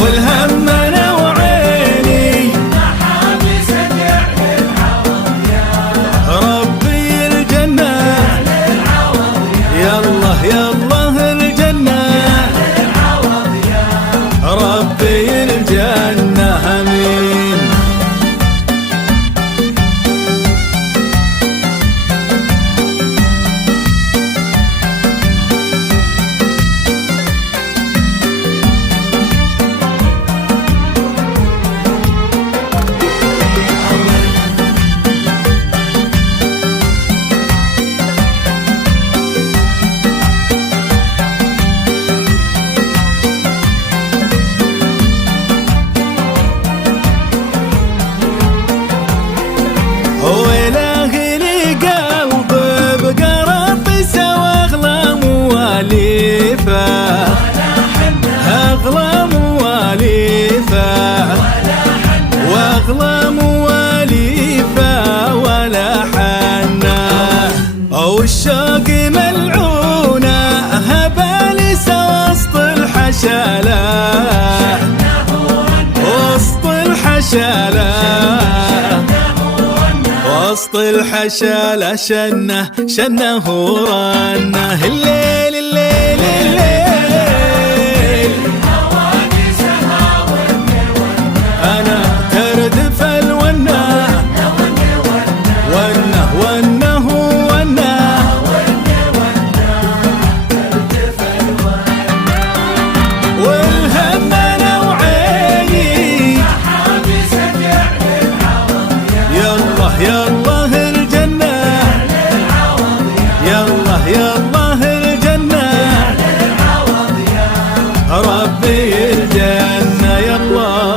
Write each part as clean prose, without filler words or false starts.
والهم انا وعيني محابسك يعلي العوض يا ربي الجنة يعلي العوض يلا الجنة يعلي العوض يا ربي الجنة امين. وإلهي لي قلب بقراطيسه واغلى مواليفه اغلى مواليفه واغلى مواليفه ولا حنه او الشوق ملعونه هبالسه وسط الحشاله وسط الحشاله وسط الحشالة شنه ورنه الليل الليل الليل حوادثها أنا تردف الونه ونه والهم أنا وعيني محابسك يعلي العوض يلا الجنة يلا الجنة ربي الجنة يلا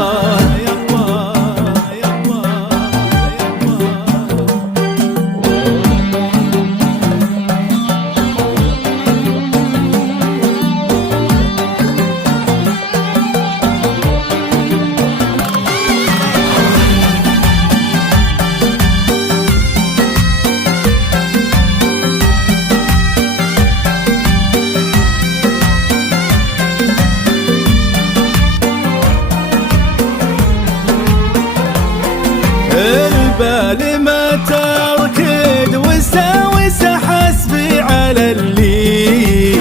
البال ما تركد وساوس حسبي على اللي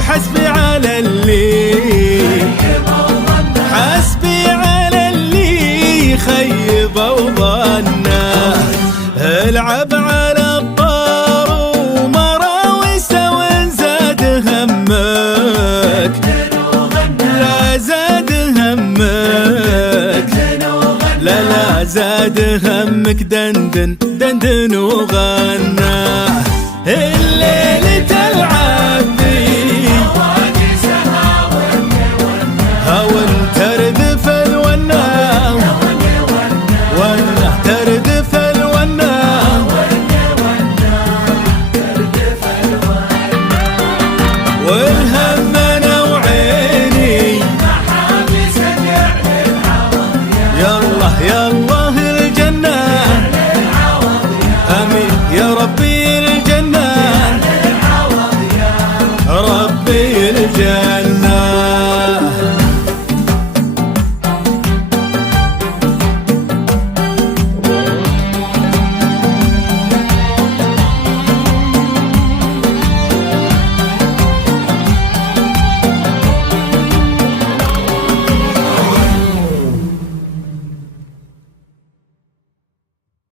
حسبي على اللي حسبي على اللي خيب وظنه العب على الطار ومراوس وان زاد همك لا زاد همك لا زاد همك دندن وغنى الليل تلعب بي حوادثها هون ترد